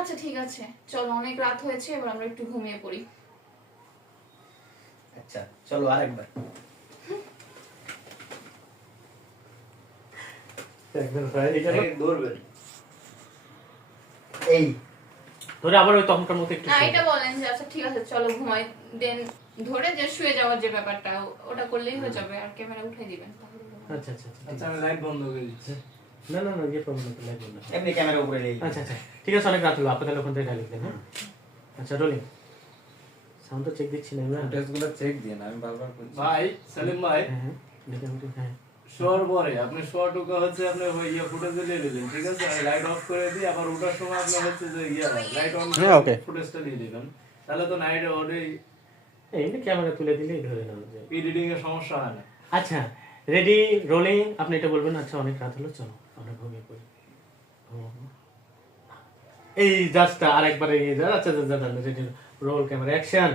আচ্ছা ঠিক আছে। চলো অনেক রাত হয়েছে এবার আমরা একটু ঘুমিয়ে পড়ি। আচ্ছা চলো আরেকবার। এই। ধরে আবার ওই তখনকার মতো একটু না এটা বলেন যে আচ্ছা ঠিক আছে চলো ঘুমাই। দেন ধরে যে শুয়ে যাওয়ার যে ব্যাপারটা ওটা করলেই হয়ে যাবে আর ক্যামেরা উঠে দিবেন তাহলে আচ্ছা আচ্ছা আচ্ছা আচ্ছা আমি লাইট বন্ধ করে দিচ্ছি। না না না ইয়ে প্রবলেম লাগবে না এমনি ক্যামেরা উপরে নেই। আচ্ছা আচ্ছা ঠিক আছে অনেক রাত হলো আপনি তাহলে ওখান থেকে ডায়লগ দেন হ্যাঁ? আচ্ছা রোলিং সাউন্ড তো চেক দিচ্ছি না আমরা টেস্টগুলো চেক দিয়ে না আমি বারবার করছি। ভাই সেলিম ভাই। হ্যাঁ হ্যাঁ হ্যাঁ। শোয়ার পরে আপনি শোয়াটুকু হচ্ছে আপনি ওই ইয়ে ফুটেজে দিয়ে দিলেন ঠিক আছে? আমি লাইট অফ করে দিই আবার ওঠার সময় আপনি হচ্ছে যে ইয়ে লাইট অন হ্যাঁ, okay. ফুটেজটা দিয়ে দিবেন তাহলে তো নাইটে ওই এমনি ক্যামেরা তুলে দিলেই ধরে নাও যে এডিটিং এর সমস্যা হয় না। আচ্ছা রেডি রোলিং আপনি এটা বলবেন আচ্ছা অনেক রাত হলো, চলো, আমরা ঘুমিয়ে পড়ি। এই জাস্টটা আরেকবার এগিয়ে যা আচ্ছা আচ্ছা রোল ক্যামেরা অ্যাকশন